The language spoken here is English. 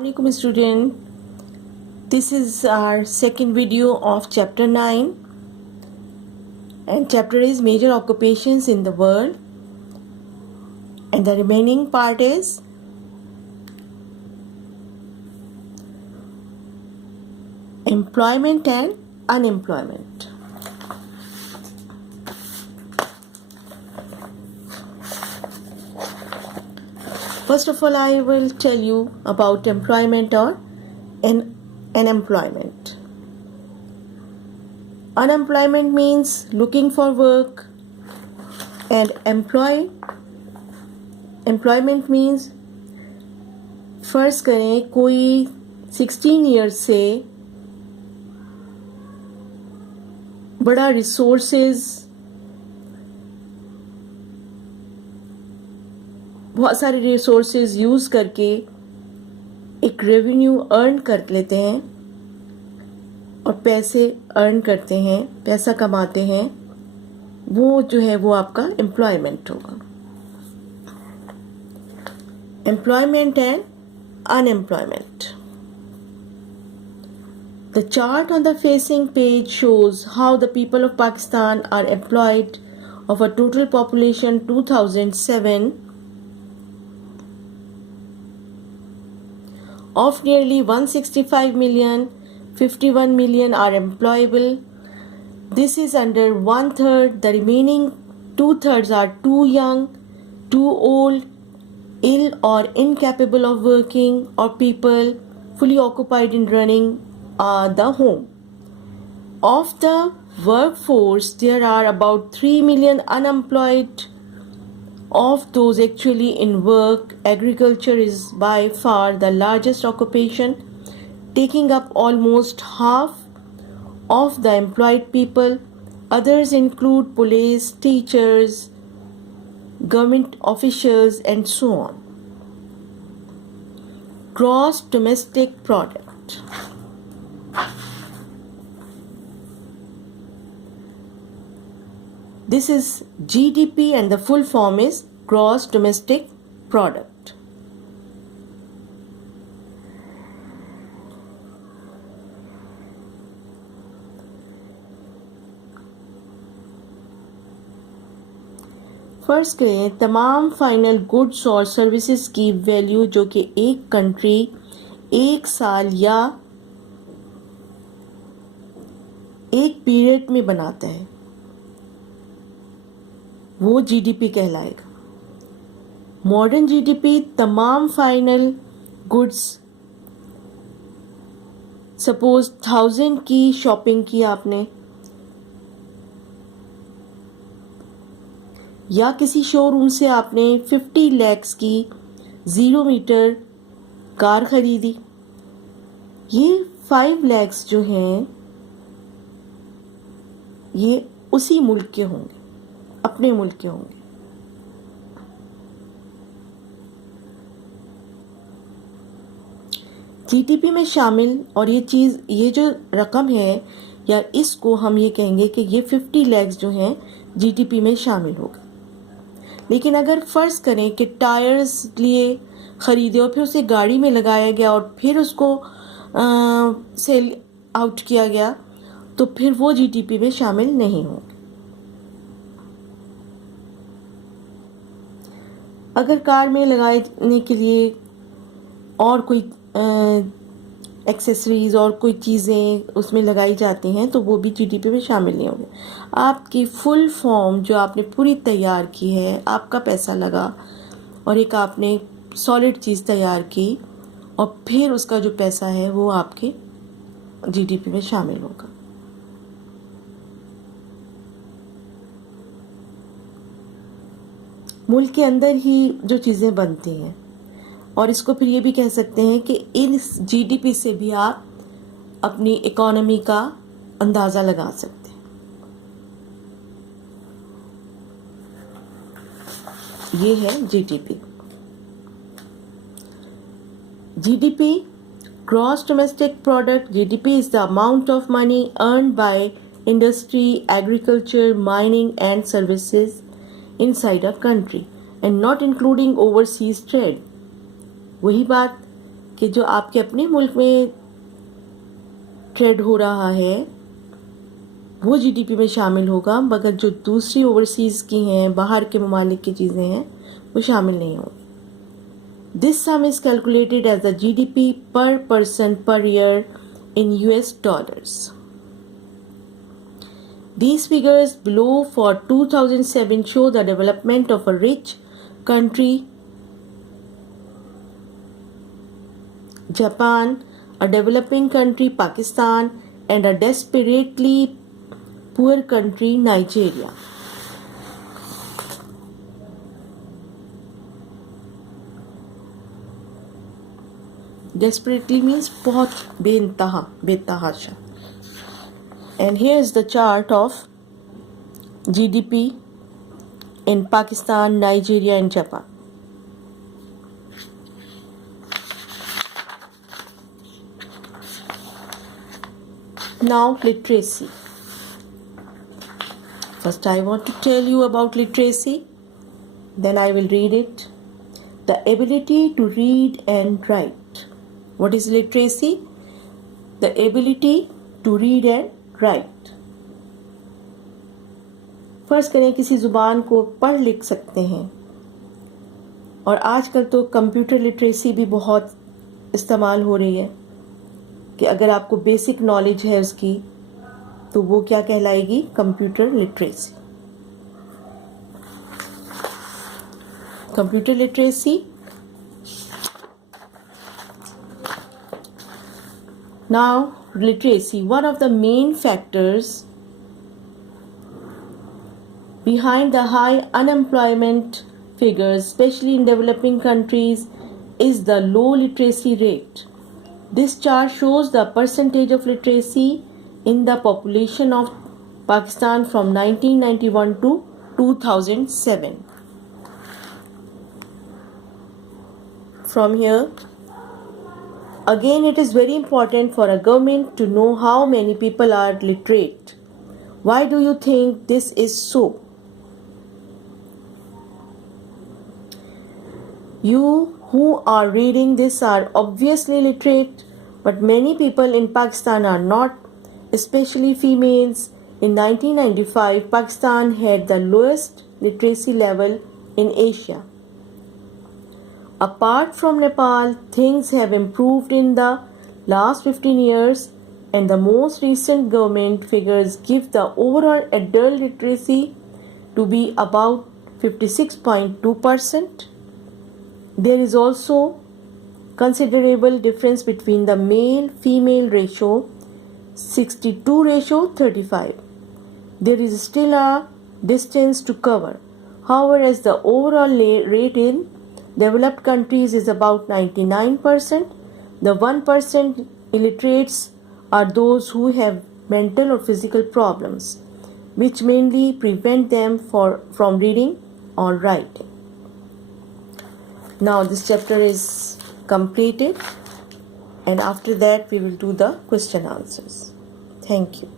Assalamualaikum student, this is our second video of chapter 9 and chapter is major occupations in the world and the remaining part is employment and unemployment. First of all, I will tell you about employment or unemployment. Unemployment means looking for work and employment means फर्ज करें कोई 16 years से बड़ा resources बहुत सारे resources use करके एक revenue earn कर लेते हैं और पैसे अर्न करते हैं, पैसा कमाते हैं, वो जो है वो आपका एम्प्लॉयमेंट होगा. Employment and unemployment. The chart on the facing page shows how the people of Pakistan are employed. Of a total population 2007 of nearly 165 million, 51 million are employable. This is under one third. The remaining 2/3 are too young, too old, ill or incapable of working, or people fully occupied in running the home. Of the workforce, there are about 3 million unemployed. Of those actually in work, agriculture is by far the largest occupation, taking up almost half of the employed people. Others include police, teachers, government officials, and so on. Gross domestic product. This is GDP and the full form is Gross Domestic Product. First करें तमाम final goods और services की value जो कि एक country एक साल या एक पीरियड में बनाता है, वो जीडीपी कहलाएगा. मॉडर्न जीडीपी तमाम फाइनल गुड्स, सपोज 1000 की शॉपिंग की आपने या किसी शोरूम से आपने 50 lakhs की 0 मीटर कार खरीदी, ये 5 lakhs जो हैं ये उसी मुल्क के होंगे, अपने मुल्क के होंगे. जीडीपी में शामिल और ये जो रकम है या इसको हम ये कहेंगे कि ये 50 lakhs जो हैं जीडीपी में शामिल होगा. लेकिन अगर फ़र्ज करें कि टायर्स लिए ख़रीदे और फिर उसे गाड़ी में लगाया गया और फिर उसको सेल आउट किया गया तो फिर वो जीडीपी में शामिल नहीं होंगे. अगर कार में लगाने के लिए और कोई एक्सेसरीज और कोई चीज़ें उसमें लगाई जाती हैं तो वो भी जीडीपी में शामिल नहीं होंगे. आपकी फुल फॉर्म जो आपने पूरी तैयार की है, आपका पैसा लगा और एक आपने सॉलिड चीज़ तैयार की और फिर उसका जो पैसा है वो आपके जीडीपी में शामिल होगा. मुल्क के अंदर ही जो चीज़ें बनती हैं और इसको फिर ये भी कह सकते हैं कि इस जीडीपी से भी आप अपनी इकोनॉमी का अंदाज़ा लगा सकते हैं. ये है GDP. GDP gross domestic product. GDP is the amount of money earned by industry, agriculture, mining and services inside a country and not including overseas trade. वही बात कि जो आपके अपने मुल्क में ट्रेड हो रहा है वो जीडीपी में शामिल होगा, मगर जो दूसरी ओवरसीज़ की हैं, बाहर के ममालिक की चीज़ें हैं, वो शामिल नहीं होंगी। This sum is calculated as the GDP per person per year in US dollars. These figures below for 2007 show the development of a rich country, Japan, a developing country, Pakistan, and a desperately poor country, Nigeria. Desperately means बहुत बेइंतहा, बेतहाशा. And here is the chart of GDP in Pakistan, Nigeria and Japan. Now literacy. First I want to tell you about literacy, then I will read it. The ability to read and write. What is literacy? The ability to read and write. फर्ज करें किसी ज़ुबान को पढ़ लिख सकते हैं, और आजकल तो कंप्यूटर लिटरेसी भी बहुत इस्तेमाल हो रही है कि अगर आपको बेसिक नॉलेज है उसकी तो वो क्या कहलाएगी? Computer literacy. Computer literacy. Now, literacy, one of the main factors behind the high unemployment figures, especially in developing countries, is the low literacy rate. This chart shows the percentage of literacy in the population of Pakistan from 1991 to 2007. From here, again, it is very important for a government to know how many people are literate. Why do you think this is so? You who are reading this are obviously literate, but many people in Pakistan are not, especially females. In 1995, Pakistan had the lowest literacy level in Asia. Apart from Nepal, things have improved in the last 15 years, and the most recent government figures give the overall adult literacy to be about 56.2%. There is also considerable difference between the male-female ratio, 62:35. There is still a distance to cover. However, as the overall rate in developed countries is about 99%, the 1% illiterates are those who have mental or physical problems, which mainly prevent them from reading or writing. Now this chapter is completed, and after that we will do the question answers. Thank you.